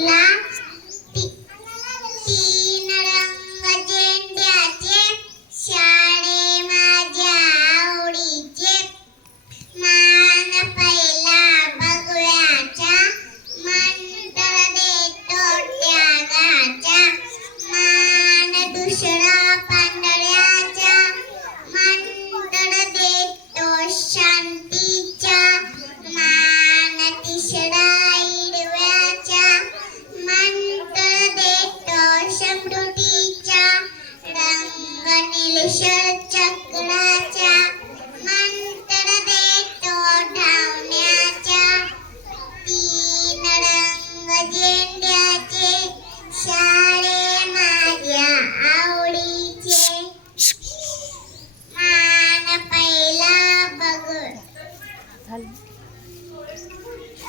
No. निळसर मंत्र देतो धावण्याचा तीन रंग झेंड्याचे शाळे माझ्या आवडीचे. मान पहिला बघ